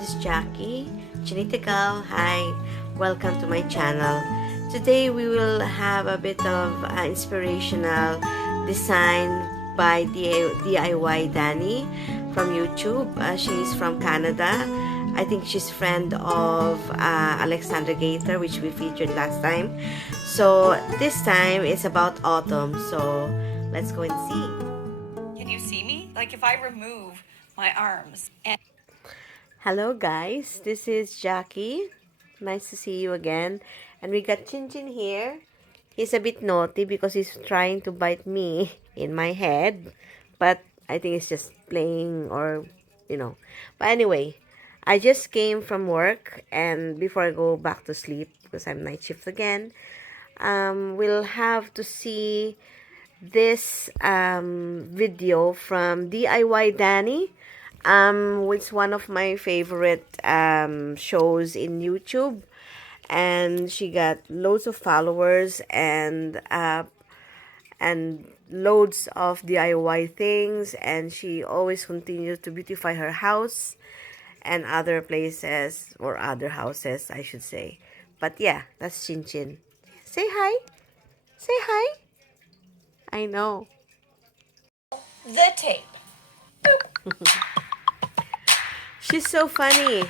is Jackie. Chinitical. Hi, welcome to my channel. Today we will have a bit of inspirational design by DIY Danie from YouTube. She's from Canada. I think she's friend of Alexandra Gator, which we featured last time. So this time it's about autumn. So let's go and see. Can you see me? Like if I remove my arms and Hello guys, this is Jackie. Nice to see you again. And we got Chin Chin here. He's a bit naughty because he's trying to bite me in my head. But I think it's just playing or, you know. But anyway, I just came from work and before I go back to sleep, because I'm night shift again, we'll have to see this video from DIY Danie. It's one of my favorite shows in YouTube, and she got loads of followers and loads of DIY things, and she always continues to beautify her house and other places or other houses, I should say. But yeah, that's Chin Chin. Say hi. Say hi. I know. the tape. She's so funny.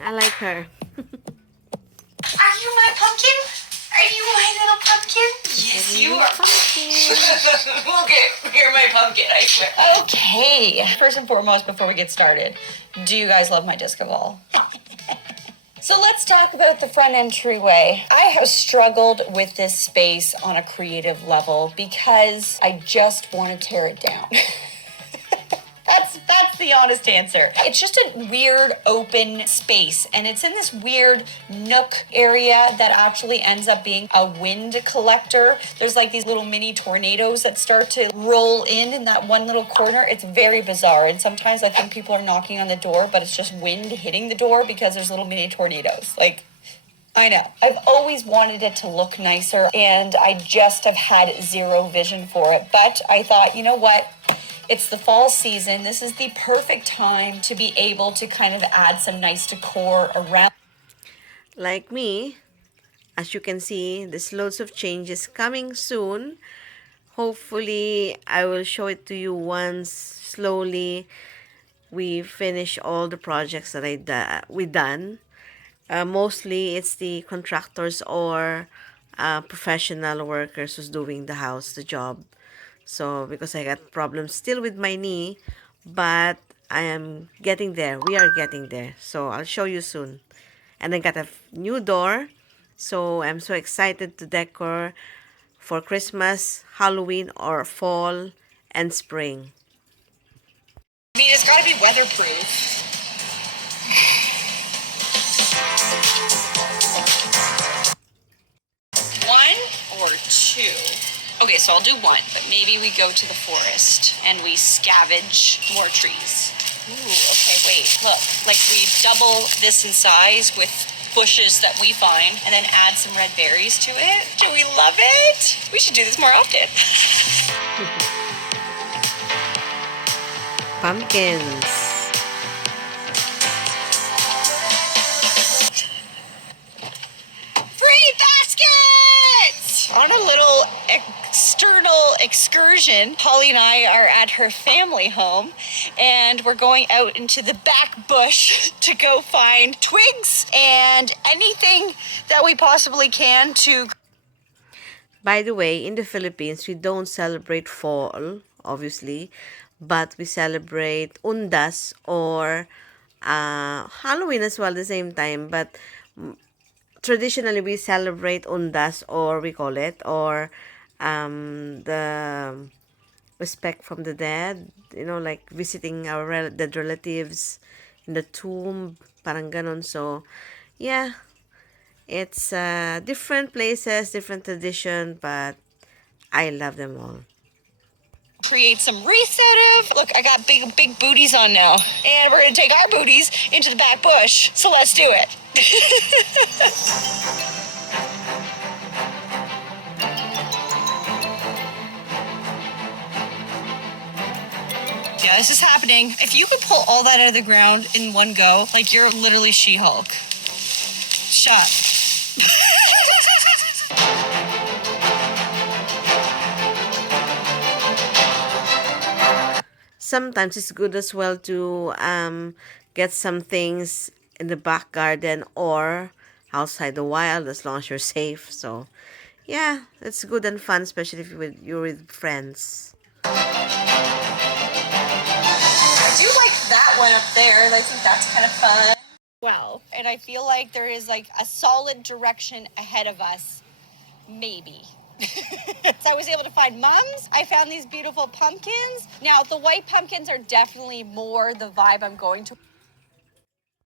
I like her. Are you my pumpkin? Are you my little pumpkin? Yes, you are. Okay, you're my pumpkin, I swear. Okay. First and foremost, before we get started, do you guys love my disco ball? So let's talk about the front entryway. I have struggled with this space on a creative level because I just want to tear it down. That's the honest answer. It's just a weird open space, and it's in this weird nook area that actually ends up being a wind collector. There's like these little mini tornadoes that start to roll in that one little corner. It's very bizarre, and sometimes I think people are knocking on the door, but it's just wind hitting the door because there's little mini tornadoes. Like, I know. I've always wanted it to look nicer, and I just have had zero vision for it. But I thought, you know what? It's the fall season. This is the perfect time to be able to kind of add some nice decor around. Like me, as you can see, there's loads of changes coming soon. Hopefully, I will show it to you once slowly we finish all the projects that we done. Mostly, it's the contractors or professional workers who's doing the job. So, because I got problems still with my knee, but I am getting there. We are getting there. So, I'll show you soon. And I got a new door. So, I'm so excited to decor for Christmas, Halloween, or fall and spring. I mean, it's got to be weatherproof. One or two? Okay, so I'll do one, but maybe we go to the forest and we scavenge more trees. Ooh, okay, wait, look, like we double this in size with bushes that we find and then add some red berries to it. Do we love it? We should do this more often. Pumpkins. Free baskets! On a little external excursion, Holly and I are at her family home, and we're going out into the back bush to go find twigs and anything that we possibly can to... By the way, in the Philippines, we don't celebrate fall, obviously, but we celebrate Undas or Halloween as well at the same time. But traditionally, we celebrate Undas, or we call it, or the respect from the dead, like visiting our dead relatives in the tomb, parang ganon. So, yeah, it's different places, different tradition, but I love them all. create some reset. Look, I got big booties on now, and we're gonna take our booties into the back bush. So let's do it. Yeah, this is happening. If you could pull all that out of the ground in one go, like you're literally She-Hulk. Shut. Sometimes it's good as well to get some things in the back garden or outside the wild as long as you're safe. So yeah, it's good and fun, especially if you're with friends. I do like that one up there. I think that's kind of fun. Well, and I feel like there is like a solid direction ahead of us. Maybe. So I was able to find mums. I found these beautiful pumpkins. Now, the white pumpkins are definitely more the vibe I'm going to.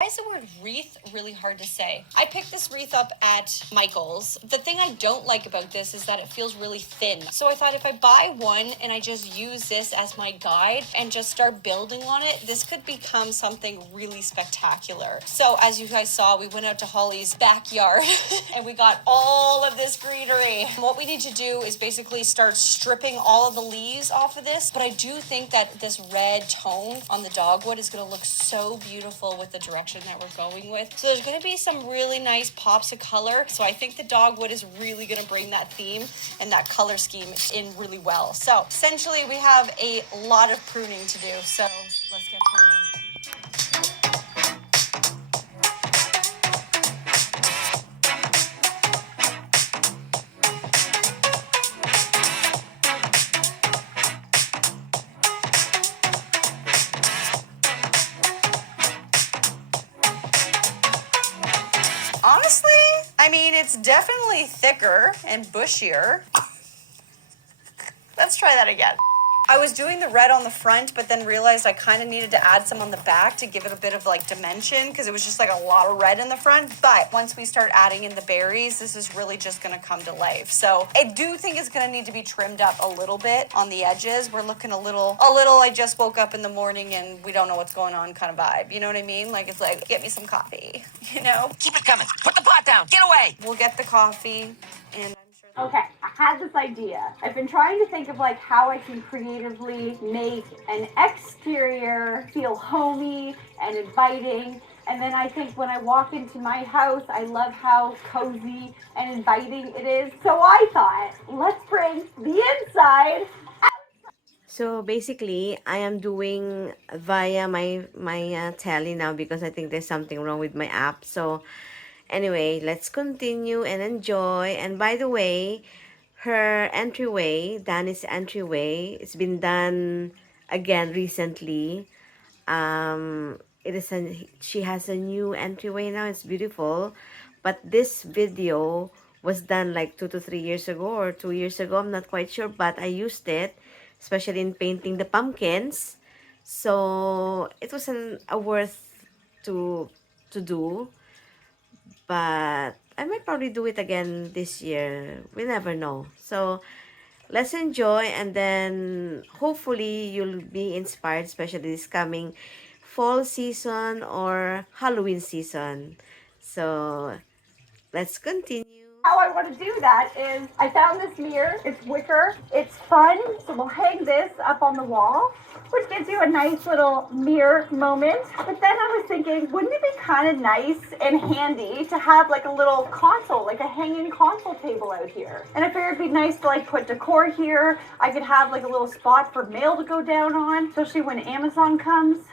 Why is the word wreath really hard to say? I picked this wreath up at Michael's. The thing I don't like about this is that it feels really thin. So I thought if I buy one and I just use this as my guide and just start building on it, this could become something really spectacular. So as you guys saw, we went out to Holly's backyard and we got all of this greenery. What we need to do is basically start stripping all of the leaves off of this. But I do think that this red tone on the dogwood is going to look so beautiful with the direction that we're going with. So there's going to be some really nice pops of color. So I think the dogwood is really going to bring that theme and that color scheme in really well. So essentially we have a lot of pruning to do. So let's get pruning. Honestly, I mean, it's definitely thicker and bushier. Let's try that again. I was doing the red on the front, but then realized I kind of needed to add some on the back to give it a bit of like dimension because it was just like a lot of red in the front. But once we start adding in the berries, this is really just going to come to life. So I do think it's going to need to be trimmed up a little bit on the edges. We're looking a little, I just woke up in the morning and we don't know what's going on kind of vibe. You know what I mean? Like it's like, get me some coffee, you know? Keep it coming. Put the pot down. Get away. We'll get the coffee and Okay, I had this idea. I've been trying to think of like how I can creatively make an exterior feel homey and inviting. And then I think when I walk into my house, I love how cozy and inviting it is. So I thought, let's bring the inside. So basically, I am doing via my tele now because I think there's something wrong with my app. So anyway, let's continue and enjoy. And by the way, her entryway, Danie's entryway, it's been done again recently. It is she has a new entryway now. It's beautiful, but this video was done like 2 to 3 years ago or 2 years ago. I'm not quite sure, but I used it, especially in painting the pumpkins. So it was a worth to do, but I might probably do it again this year. We never know. So let's enjoy, and then hopefully you'll be inspired, especially this coming fall season or Halloween season. So let's continue. How I want to do that is I found this mirror. It's wicker. It's fun. So we'll hang this up on the wall, which gives you a nice little mirror moment. But then I was thinking, wouldn't it be kind of nice and handy to have like a little console, like a hanging console table out here? And I figured it'd be nice to like put decor here. I could have like a little spot for mail to go down on, especially when Amazon comes.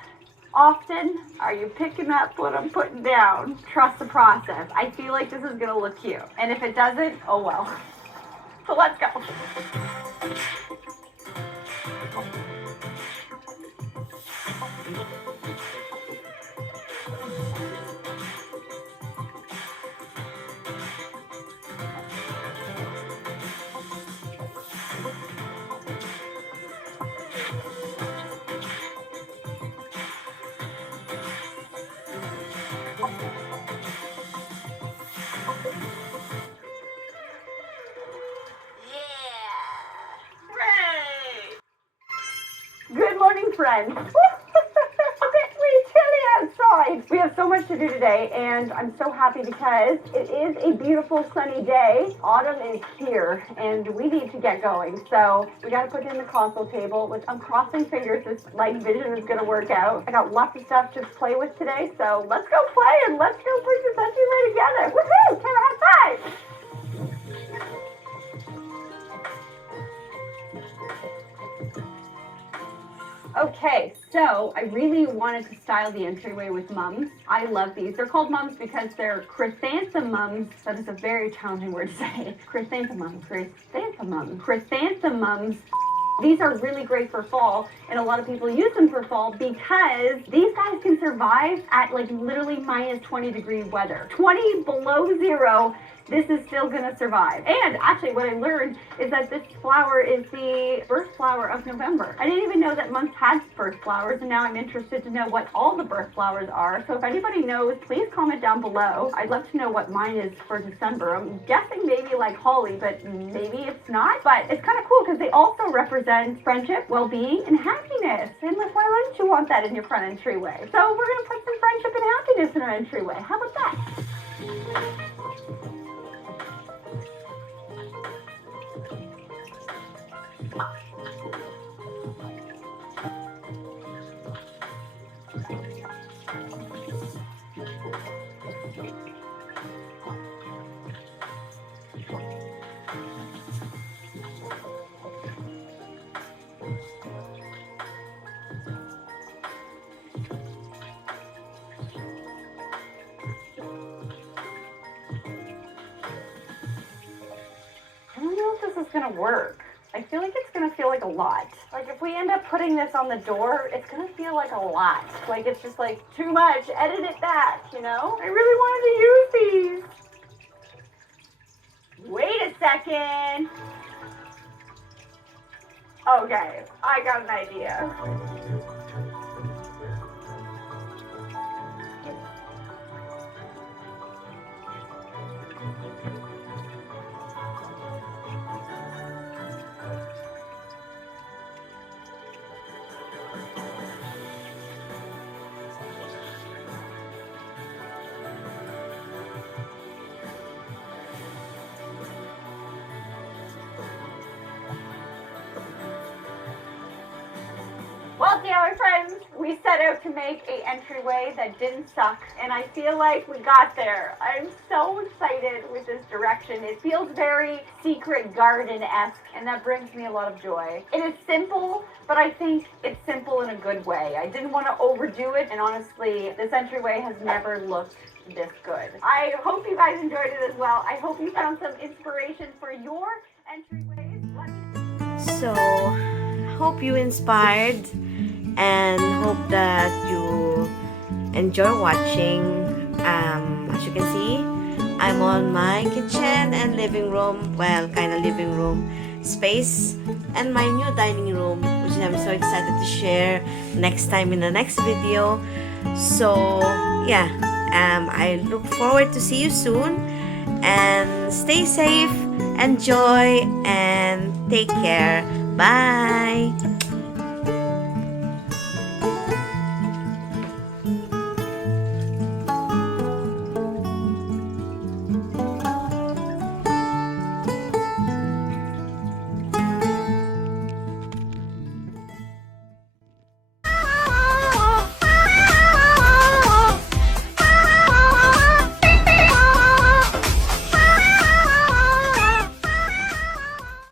Often, are you picking up what I'm putting down? Trust the process. I feel like this is gonna look cute. And if it doesn't, oh well. So let's go. Good morning, friends. It's a bit chilly outside. We have so much to do today, and I'm so happy because it is a beautiful sunny day. Autumn is here, and we need to get going. So we got to put in the console table, which I'm crossing fingers this light vision is going to work out. I got lots of stuff to play with today, so let's go play and let's go put this entryway together. Woohoo! Can I have five? Okay, so I really wanted to style the entryway with mums. I love these. They're called mums because they're chrysanthemums. That is a very challenging word to say. Chrysanthemums. These are really great for fall, and a lot of people use them for fall because these guys can survive at like literally minus 20-degree weather. 20 below zero, this is still gonna survive. And actually what I learned is that this flower is the first flower of November. I didn't even know that months had first flowers, and now I'm interested to know what all the birth flowers are. So if anybody knows, please comment down below. I'd love to know what mine is for December. I'm guessing maybe like holly, but maybe it's not. But it's kind of cool because they also represent friendship, well-being, and happiness. And like, why wouldn't you want that in your front entryway? So we're gonna put some friendship and happiness in our entryway. How about that? I don't know if this is gonna work. I feel like it's gonna feel like a lot. Like if we end up putting this on the door, it's gonna feel like a lot. Like it's just like too much, edit it back, you know? I really wanted to use these. Wait a second. Okay, I got an idea. Well, my friends, we set out to make an entryway that didn't suck, and I feel like we got there. I'm so excited with this direction. It feels very Secret Garden-esque, and that brings me a lot of joy. It is simple, but I think it's simple in a good way. I didn't want to overdo it, and honestly, this entryway has never looked this good. I hope you guys enjoyed it as well. I hope you found some inspiration for your entryways. So, hope you inspired and hope that you enjoy watching. As you can see, I'm on my kitchen and living room, well, kind of living room space, and my new dining room, which I'm so excited to share next time in the next video. So yeah, I look forward to see you soon, and stay safe, enjoy, and take care. Bye.